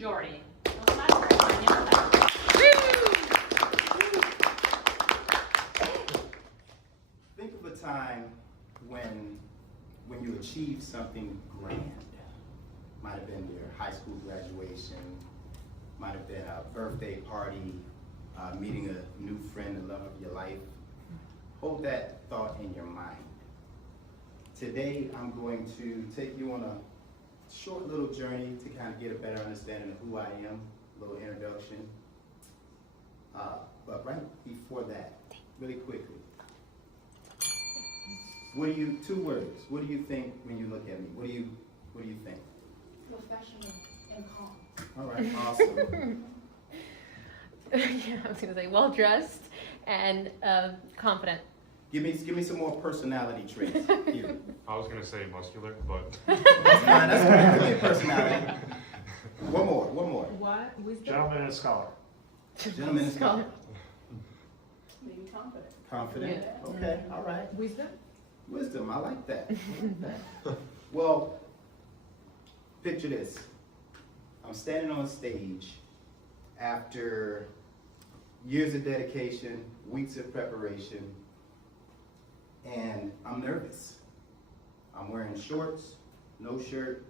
Majority. Those last three, I know that. Think of a time when you achieved something grand. Might have been your high school graduation, might have been a birthday party, meeting a new friend, the love of your life. Hold that thought in your mind. Today, I'm going to take you on a short little journey to kind of get a better understanding of who I am, a little introduction. But right before that, really quickly, two words, what do you think when you look at me? What do you think? Professional and calm. All right, awesome. Yeah, I was gonna say well dressed and confident. Give me some more personality traits. Here. I was gonna say muscular, but That's fine, that's fine. Give me personality. One more. What? Wisdom? Gentleman and scholar. Gentleman and scholar. Being confident. Confident. Yeah. Okay, all right. Wisdom? Wisdom, I like that. Well, picture this. I'm standing on stage after years of dedication, weeks of preparation, and I'm nervous. I'm wearing shorts, no shirt,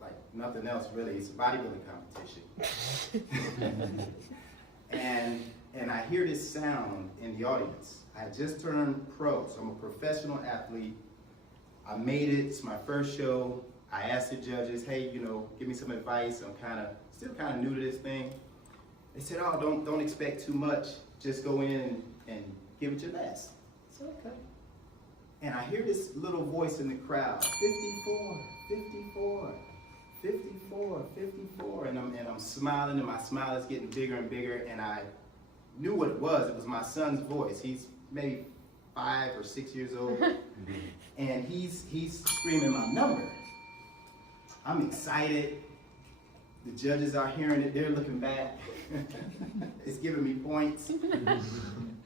like nothing else really. It's a bodybuilding competition. and I hear this sound in the audience. I had just turned pro, so I'm a professional athlete. I made it, it's my first show. I asked the judges, hey, give me some advice. I'm still kind of new to this thing. They said, oh, don't expect too much. Just go in and give it your best. I said, okay. And I hear this little voice in the crowd, 54, 54, 54, 54. And I'm smiling, and my smile is getting bigger and bigger. And I knew what it was. It was my son's voice. He's maybe 5 or 6 years old. And he's screaming my number. I'm excited. The judges are hearing it. They're looking back. It's giving me points.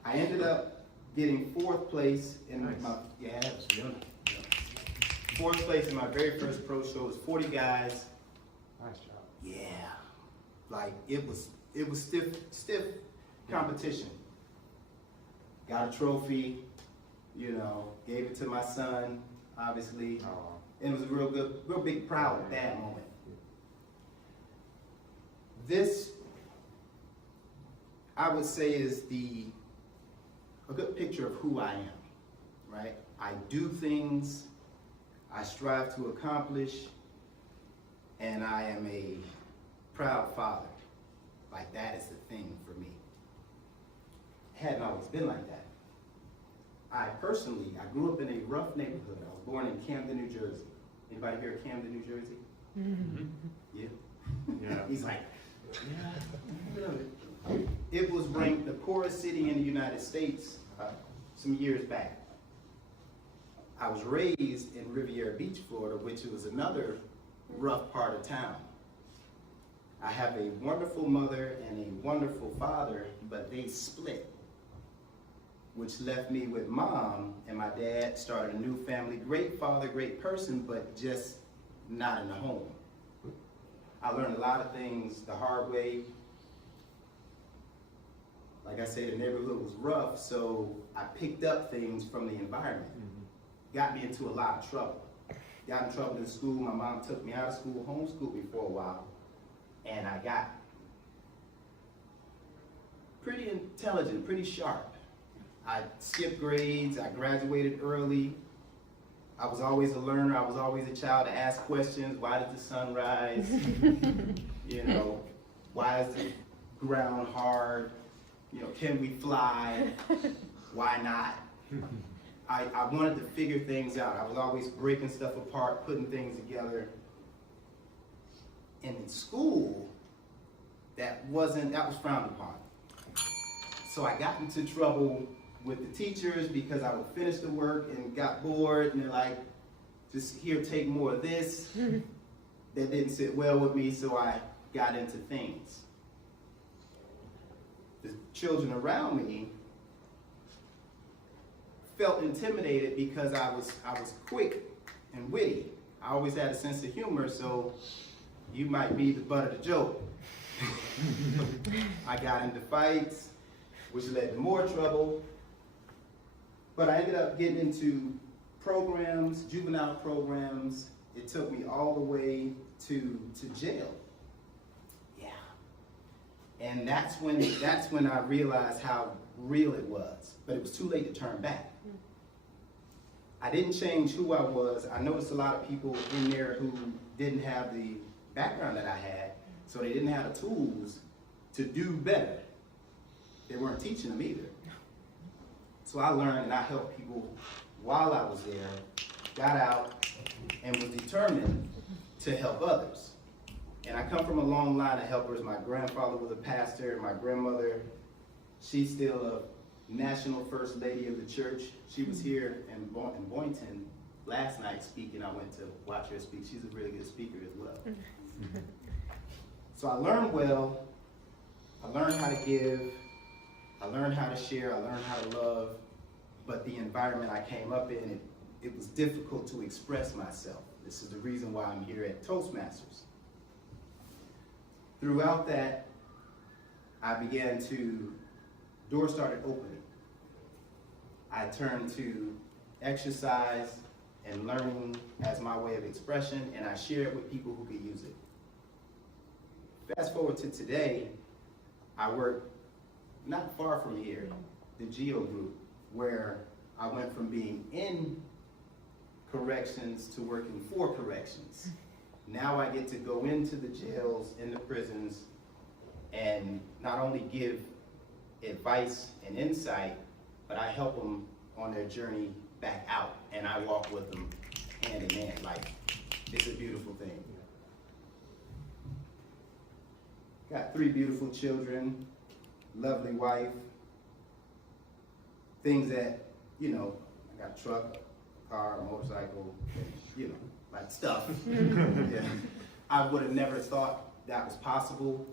I ended up getting 4th place in fourth place in my very first pro show. It was 40 guys. Nice job. Yeah, like it was stiff competition. Got a trophy, gave it to my son, obviously. And it was a real big, proud, bad moment. This, I would say, is a good picture of who I am, right? I do things, I strive to accomplish, and I am a proud father. Like, that is the thing for me. It hadn't always been like that. I grew up in a rough neighborhood. I was born in Camden, New Jersey. Anybody here at Camden, New Jersey? mm-hmm. Yeah. Yeah. He's like, yeah. It was ranked the poorest city in the United States some years back. I was raised in Riviera Beach, Florida, which was another rough part of town. I have a wonderful mother and a wonderful father, but they split, which left me with mom, and my dad started a new family. Great father, great person, but just not in the home. I learned a lot of things the hard way. Like I said, the neighborhood was rough, so I picked up things from the environment. Got me into a lot of trouble. Got in trouble in school. My mom took me out of school, homeschooled me for a while, and I got pretty intelligent, pretty sharp. I skipped grades, I graduated early. I was always a learner, I was always a child to ask questions. Why does the sun rise? Why is the ground hard? Can we fly? Why not? I wanted to figure things out. I was always breaking stuff apart, putting things together. And in school, that was frowned upon. So I got into trouble with the teachers because I would finish the work and got bored, and they're like, just here, take more of this. That didn't sit well with me, so I got into things. The children around me felt intimidated because I was quick and witty. I always had a sense of humor, so you might be the butt of the joke. I got into fights, which led to more trouble. But I ended up getting into programs, juvenile programs. It took me all the way to jail. Yeah. And that's when I realized how real it was. But it was too late to turn back. I didn't change who I was. I noticed a lot of people in there who didn't have the background that I had, so they didn't have the tools to do better. They weren't teaching them either. So I learned and I helped people while I was there, got out, and was determined to help others. And I come from a long line of helpers. My grandfather was a pastor. My grandmother, she's still a national first lady of the church. She was here in Boynton last night speaking. I went to watch her speak. She's a really good speaker as well. So I learned well. I learned how to give. I learned how to share. I learned how to love. But the environment I came up in, it was difficult to express myself. This is the reason why I'm here at Toastmasters. Throughout that, I began to, doors started opening. I turned to exercise and learning as my way of expression, and I shared it with people who could use it. Fast forward to today, I work not far from here, the GEO group, where I went from being in corrections to working for corrections. Now I get to go into the jails, in the prisons, and not only give advice and insight, but I help them on their journey back out, and I walk with them hand in hand. Like, it's a beautiful thing. Got 3 beautiful children, lovely wife, things that, you know, I got a truck, a car, a motorcycle, you know, like stuff. Yeah. I would have never thought that was possible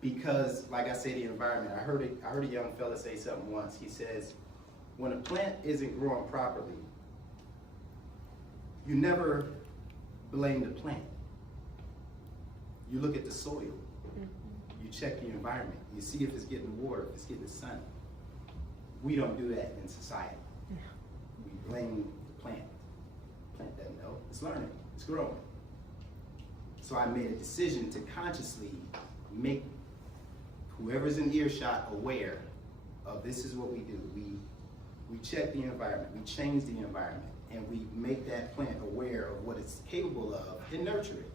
because, like I say, the environment. I heard a young fella say something once. He says, when a plant isn't growing properly, you never blame the plant. You look at the soil. You check the environment. You see if it's getting water, if it's getting sun. We don't do that in society. We blame the plant. The plant doesn't know. It's learning. It's growing. So I made a decision to consciously make whoever's in earshot aware of this is what we do. We check the environment. We change the environment. And we make that plant aware of what it's capable of and nurture it.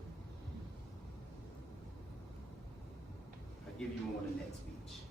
I'll give you more in the next speech.